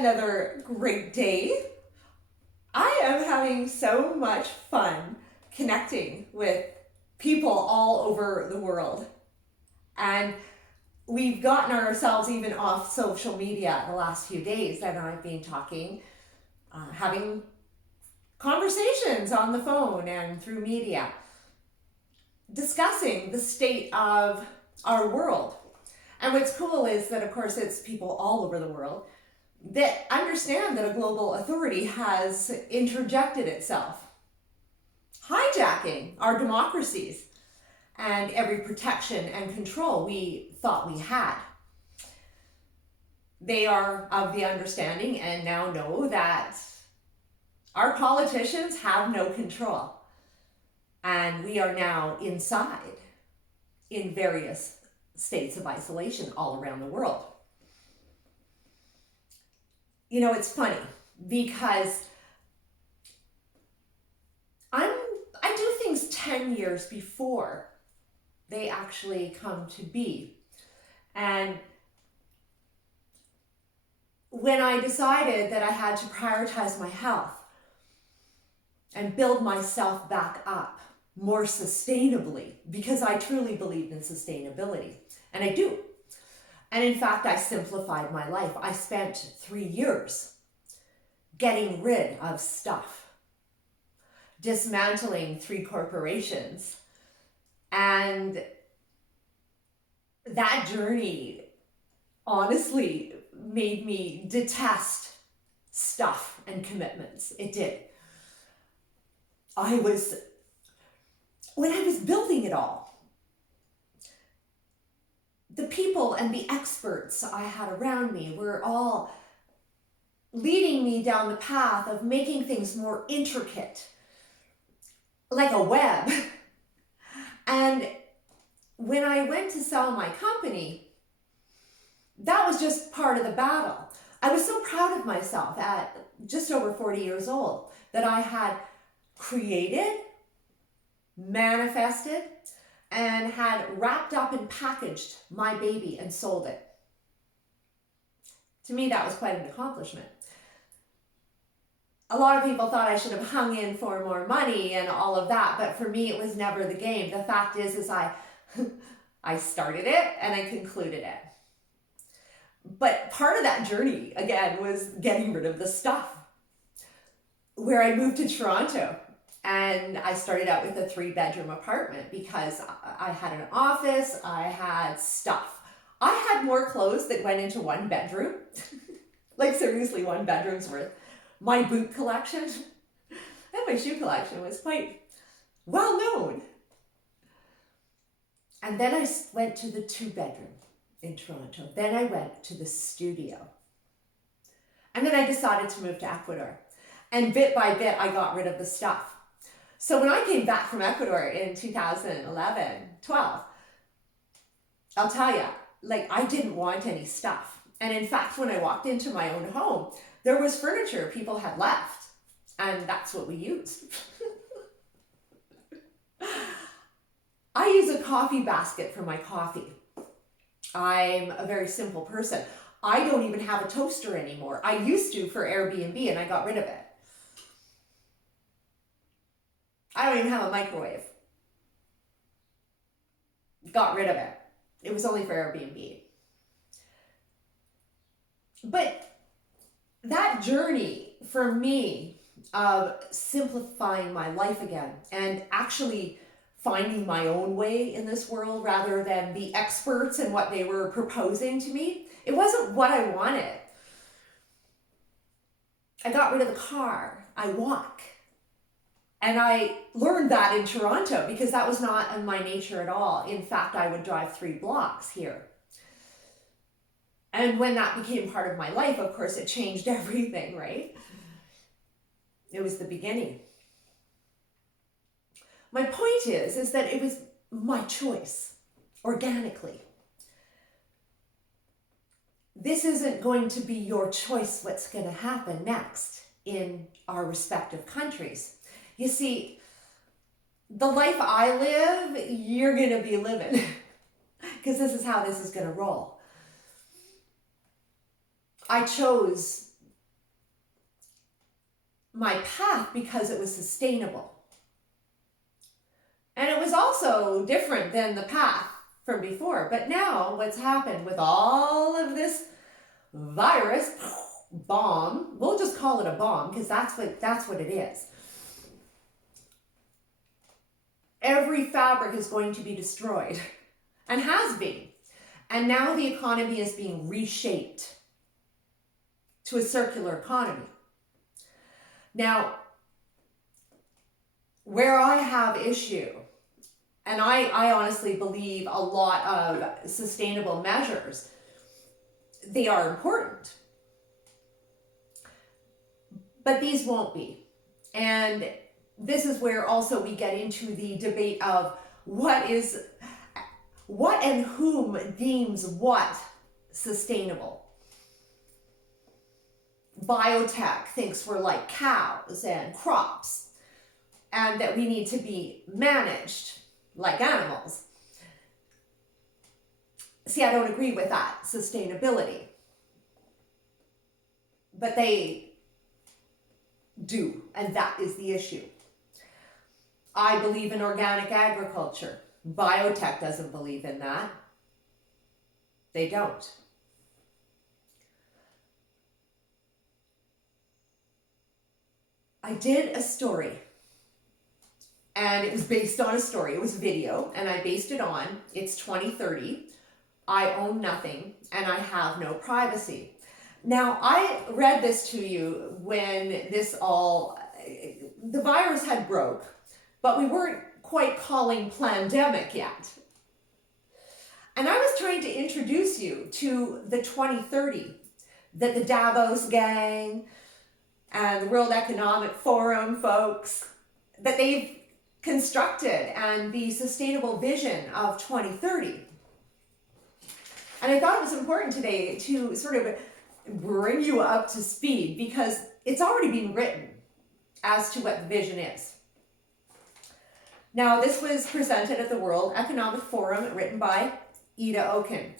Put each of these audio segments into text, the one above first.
another great day. I am having so much fun connecting with people all over the world. And we've gotten ourselves even off social media the last few days, and I've been talking, having conversations on the phone and through media, discussing the state of our world. And what's cool is that, of course, it's people all over the world that understand that a global authority has interjected itself, hijacking our democracies and every protection and control we thought we had. They are of the understanding and now know that our politicians have no control. And we are now inside in various states of isolation all around the world. You know, it's funny because I do things 10 years before they actually come to be. And when I decided that I had to prioritize my health and build myself back up more sustainably, because I truly believed in sustainability, and I do. And in fact, I simplified my life. I spent 3 years getting rid of stuff, dismantling 3 corporations. And that journey honestly made me detest stuff and commitments. It did. When I was building it all, the people and the experts I had around me were all leading me down the path of making things more intricate, like a web. And when I went to sell my company, that was just part of the battle. I was so proud of myself at just over 40 years old that I had created, manifested, and had wrapped up and packaged my baby and sold it. To me, that was quite an accomplishment. A lot of people thought I should have hung in for more money and all of that, but for me, it was never the game. The fact is I started it and I concluded it. But part of that journey, again, was getting rid of the stuff. Where I moved to Toronto, and I started out with a 3-bedroom apartment because I had an office, I had stuff. I had more clothes that went into 1 bedroom, like seriously 1 bedroom's worth. My boot collection and my shoe collection was quite well known. And then I went to the 2-bedroom in Toronto. Then I went to the studio. And then I decided to move to Ecuador. And bit by bit, I got rid of the stuff. So when I came back from Ecuador in 2011, 12, I'll tell you, I didn't want any stuff. And in fact, when I walked into my own home, there was furniture people had left. And that's what we used. I use a coffee basket for my coffee. I'm a very simple person. I don't even have a toaster anymore. I used to for Airbnb and I got rid of it. I don't even have a microwave. Got rid of it. It was only for Airbnb. But that journey for me of simplifying my life again and actually finding my own way in this world rather than the experts and what they were proposing to me, it wasn't what I wanted. I got rid of the car. I walk. And I learned that in Toronto because that was not in my nature at all. In fact, I would drive 3 blocks here. And when that became part of my life, of course, it changed everything, right? It was the beginning. My point is that it was my choice, organically. This isn't going to be your choice what's going to happen next in our respective countries. You see, the life I live, you're going to be living because this is how this is going to roll. I chose my path because it was sustainable. And it was also different than the path from before. But now what's happened with all of this virus bomb, we'll just call it a bomb because that's what it is. Every fabric is going to be destroyed and has been. And now the economy is being reshaped to a circular economy. Now, where I have issue, and I honestly believe a lot of sustainable measures, they are important. But these won't be. And this is where also we get into the debate of what and whom deems what sustainable. Biotech thinks we're like cows and crops, and that we need to be managed like animals. See, I don't agree with that sustainability. But they do, and that is the issue. I believe in organic agriculture. Biotech doesn't believe in that. They don't. I did a story, and it was based on a story. It was video, and I based it on, it's 2030, I own nothing, and I have no privacy. Now, I read this to you when the virus had broke, but we weren't quite calling pandemic yet. And I was trying to introduce you to the 2030 that the Davos gang and the World Economic Forum folks, that they've constructed, and the sustainable vision of 2030. And I thought it was important today to sort of bring you up to speed because it's already been written as to what the vision is. Now, this was presented at the World Economic Forum, written by Ida Oken.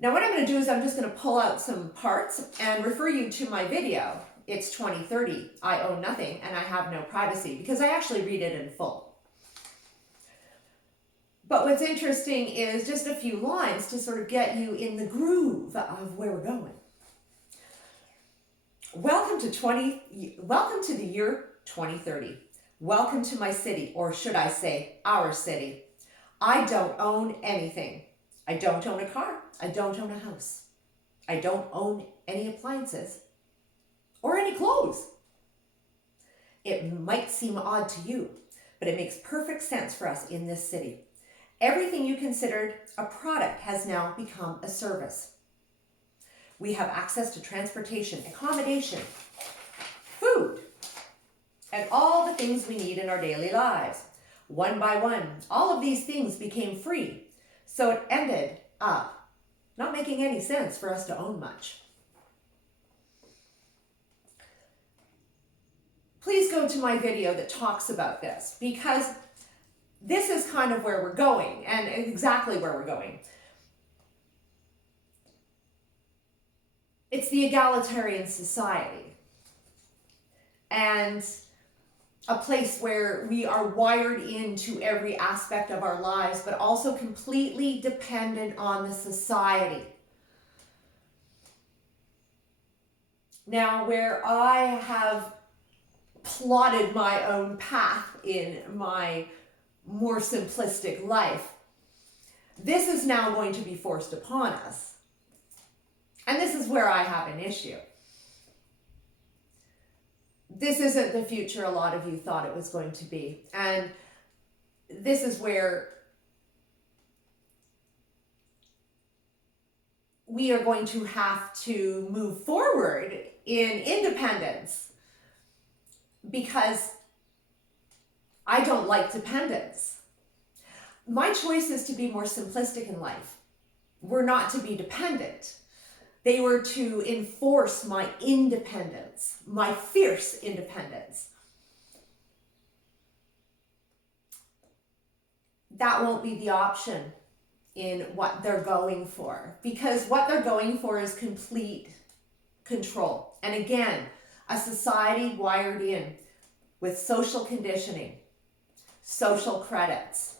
Now, what I'm going to do is I'm just going to pull out some parts and refer you to my video. It's 2030, I own nothing, and I have no privacy, because I actually read it in full. But what's interesting is just a few lines to sort of get you in the groove of where we're going. Welcome to the year 2030. Welcome to my city, or should I say, our city. I don't own anything. I don't own a car. I don't own a house. I don't own any appliances or any clothes. It might seem odd to you, but it makes perfect sense for us in this city. Everything you considered a product has now become a service. We have access to transportation, accommodation, food, and all the things we need in our daily lives. One by one, all of these things became free. So it ended up not making any sense for us to own much. Please go to my video that talks about this, because this is kind of where we're going, and exactly where we're going. It's the egalitarian society, and a place where we are wired into every aspect of our lives, but also completely dependent on the society. Now, where I have plotted my own path in my more simplistic life, this is now going to be forced upon us. And this is where I have an issue. This isn't the future a lot of you thought it was going to be. And this is where we are going to have to move forward in independence, because I don't like dependence. My choice is to be more simplistic in life. We're not to be dependent. They were to enforce my independence, my fierce independence. That won't be the option in what they're going for, because what they're going for is complete control. And again, a society wired in with social conditioning, social credits.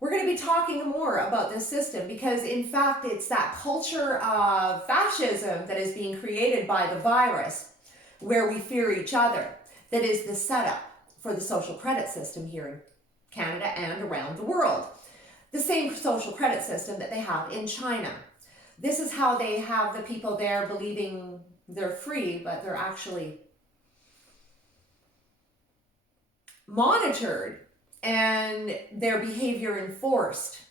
We're going to be talking more about this system because, in fact, it's that culture of fascism that is being created by the virus, where we fear each other, that is the setup for the social credit system here in Canada and around the world. The same social credit system that they have in China. This is how they have the people there believing they're free, but they're actually monitored and their behavior enforced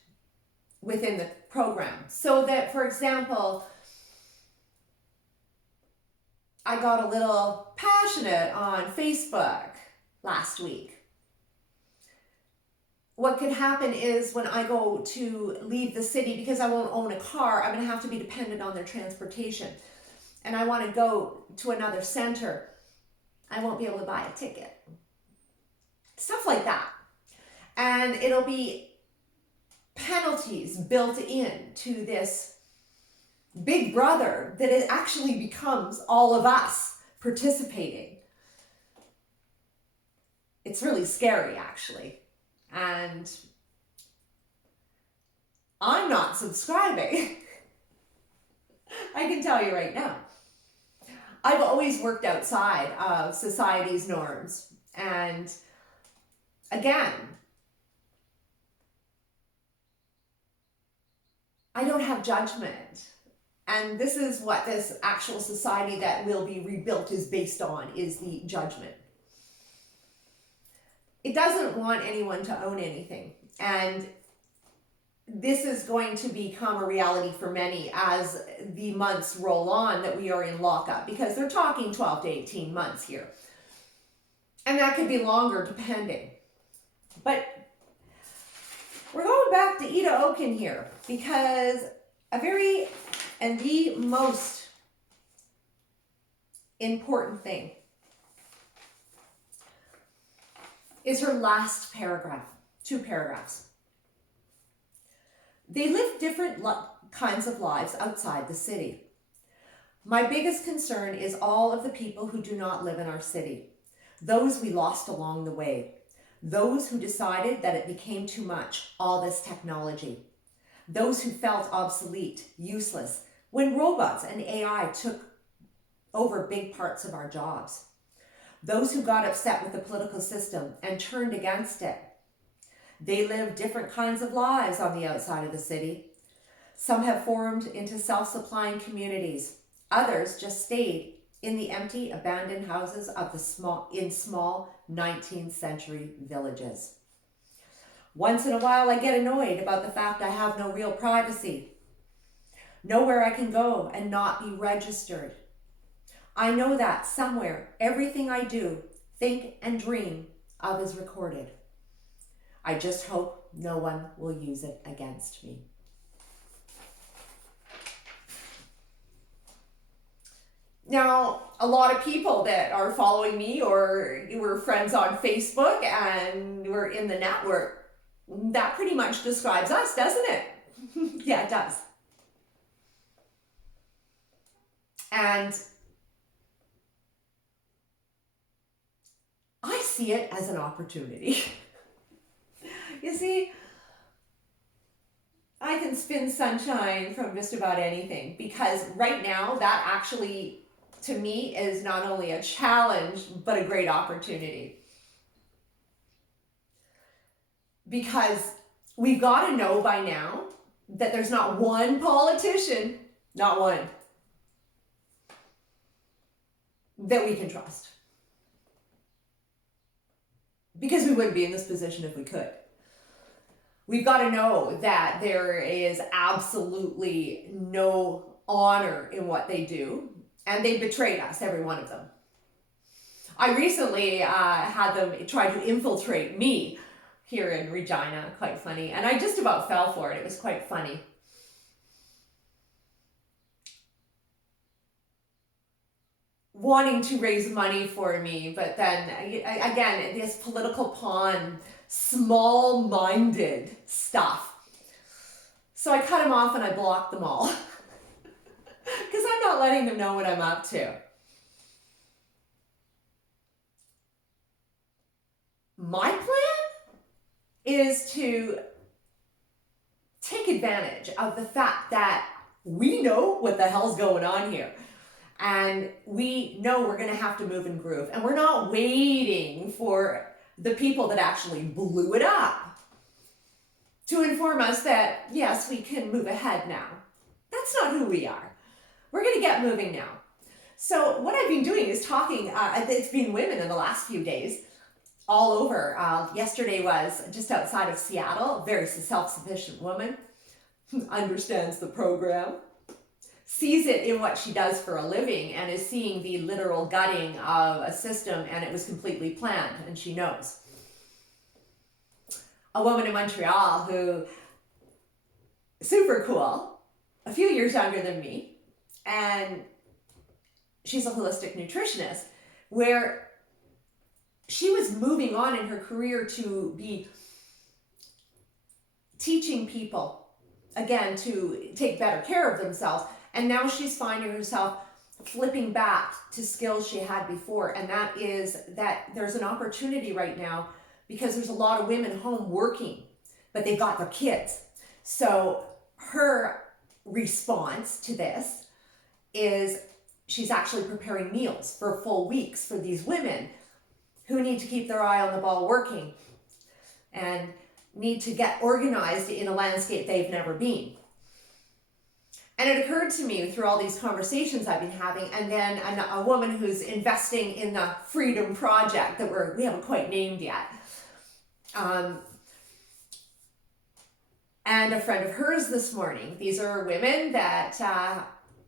within the program. So that, for example, I got a little passionate on Facebook last week. What could happen is when I go to leave the city, because I won't own a car, I'm going to have to be dependent on their transportation. And I want to go to another center. I won't be able to buy a ticket. Stuff like that. And it'll be penalties built in to this big brother that it actually becomes all of us participating. It's really scary, actually. And I'm not subscribing. I can tell you right now. I've always worked outside of society's norms. And again, I don't have judgment. And this is what this actual society that will be rebuilt is based on, is the judgment. It doesn't want anyone to own anything. And this is going to become a reality for many as the months roll on that we are in lockup, because they're talking 12 to 18 months here. And that could be longer depending. But we're going back to Ida Oken here, because the most important thing is her last paragraph, 2 paragraphs. They live different kinds of lives outside the city. My biggest concern is all of the people who do not live in our city, those we lost along the way, those who decided that it became too much, all this technology, those who felt obsolete, useless, when robots and AI took over big parts of our jobs. Those who got upset with the political system and turned against it. They live different kinds of lives on the outside of the city. Some have formed into self-supplying communities. Others just stayed in the empty, abandoned houses of small 19th century villages. Once in a while, I get annoyed about the fact I have no real privacy. Nowhere I can go and not be registered. I know that somewhere, everything I do, think, and dream of is recorded. I just hope no one will use it against me. Now, a lot of people that are following me or were friends on Facebook and were in the network, that pretty much describes us, doesn't it? Yeah, it does. And I see it as an opportunity. You see, I can spin sunshine from just about anything, because right now that actually, to me, is not only a challenge, but a great opportunity. Because we've got to know by now that there's not one politician, not one, that we can trust. Because we wouldn't be in this position if we could. We've got to know that there is absolutely no honor in what they do, and they betrayed us, every one of them. I recently had them try to infiltrate me here in Regina, quite funny, and I just about fell for it. It was quite funny. Wanting to raise money for me, but then again, this political pawn, small-minded stuff. So I cut them off and I blocked them all because I'm not letting them know what I'm up to. is to take advantage of the fact that we know what the hell's going on here. And we know we're going to have to move and groove. And we're not waiting for the people that actually blew it up to inform us that, yes, we can move ahead now. That's not who we are. We're going to get moving now. So what I've been doing is talking, it's been women in the last few days all over. Yesterday was just outside of Seattle, a very self-sufficient woman who understands the program, sees it in what she does for a living, and is seeing the literal gutting of a system, and it was completely planned, and she knows. A woman in Montreal who, super cool, a few years younger than me, and she's a holistic nutritionist, where she was moving on in her career to be teaching people, again, to take better care of themselves. And now she's finding herself flipping back to skills she had before. And that is that there's an opportunity right now because there's a lot of women home working, but they've got their kids. So her response to this is she's actually preparing meals for full weeks for these women who need to keep their eye on the ball working and need to get organized in a landscape they've never been. And it occurred to me through all these conversations I've been having, and then a woman who's investing in the Freedom Project that we haven't quite named yet. And a friend of hers this morning. These are women that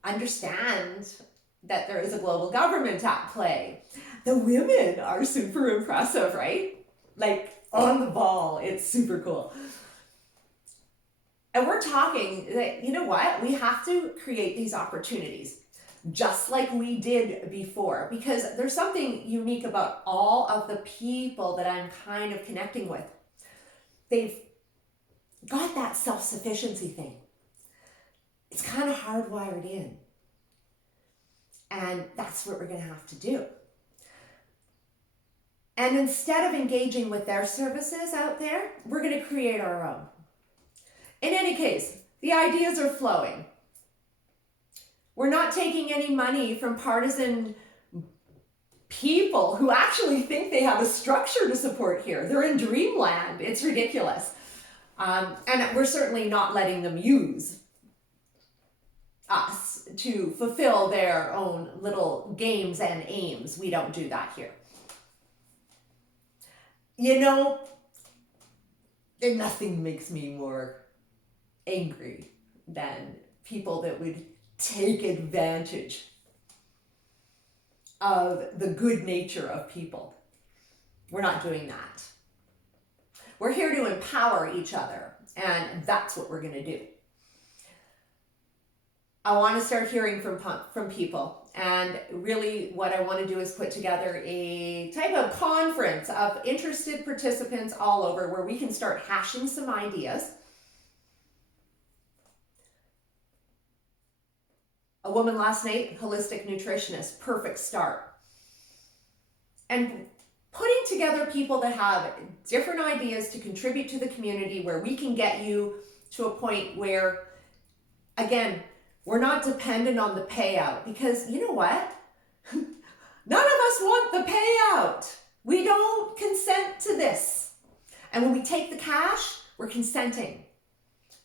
understand that there is a global government at play. The women are super impressive, right? Like on the ball. It's super cool. And we're talking that, you know what? We have to create these opportunities just like we did before, because there's something unique about all of the people that I'm kind of connecting with. They've got that self-sufficiency thing. It's kind of hardwired in. And that's what we're going to have to do. And instead of engaging with their services out there, we're going to create our own. In any case, the ideas are flowing. We're not taking any money from partisan people who actually think they have a structure to support here. They're in dreamland. It's ridiculous. And we're certainly not letting them use us to fulfill their own little games and aims. We don't do that here. You know, nothing makes me more angry than people that would take advantage of the good nature of people. We're not doing that. We're here to empower each other, and that's what we're going to do. I want to start hearing from people, and really what I want to do is put together a type of conference of interested participants all over where we can start hashing some ideas. A woman last night, holistic nutritionist, perfect start. And putting together people that have different ideas to contribute to the community where we can get you to a point where, again, we're not dependent on the payout, because you know what? None of us want the payout. We don't consent to this. And when we take the cash, we're consenting.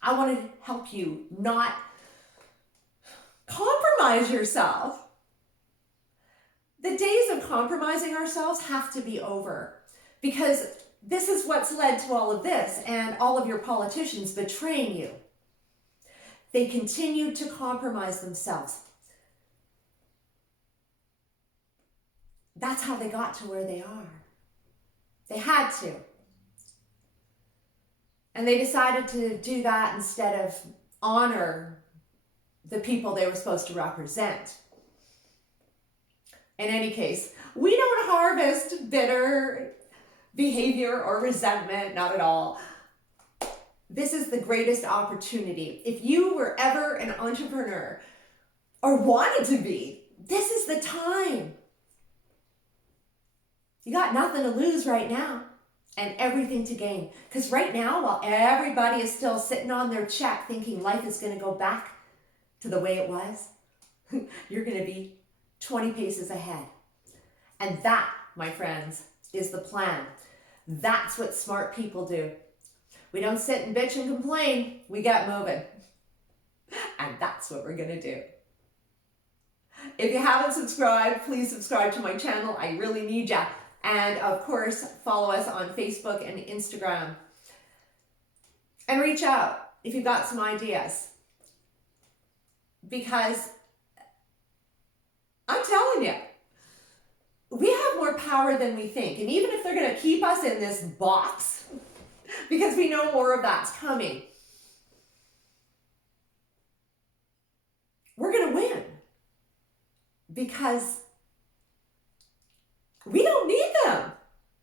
I want to help you not compromise yourself. The days of compromising ourselves have to be over, because this is what's led to all of this and all of your politicians betraying you. They continued to compromise themselves. That's how they got to where they are. They had to. And they decided to do that instead of honor the people they were supposed to represent. In any case, we don't harvest bitter behavior or resentment, not at all. This is the greatest opportunity. If you were ever an entrepreneur or wanted to be, this is the time. You got nothing to lose right now. and everything to gain. Because right now, while everybody is still sitting on their check thinking life is going to go back to the way it was, you're going to be 20 paces ahead. And that, my friends, is the plan. That's what smart people do. We don't sit and bitch and complain. We get moving. And that's what we're going to do. If you haven't subscribed, please subscribe to my channel. I really need ya. And of course, follow us on Facebook and Instagram. And reach out if you've got some ideas. Because I'm telling you, we have more power than we think. And even if they're going to keep us in this box, because we know more of that's coming, we're going to win. Because we don't need them.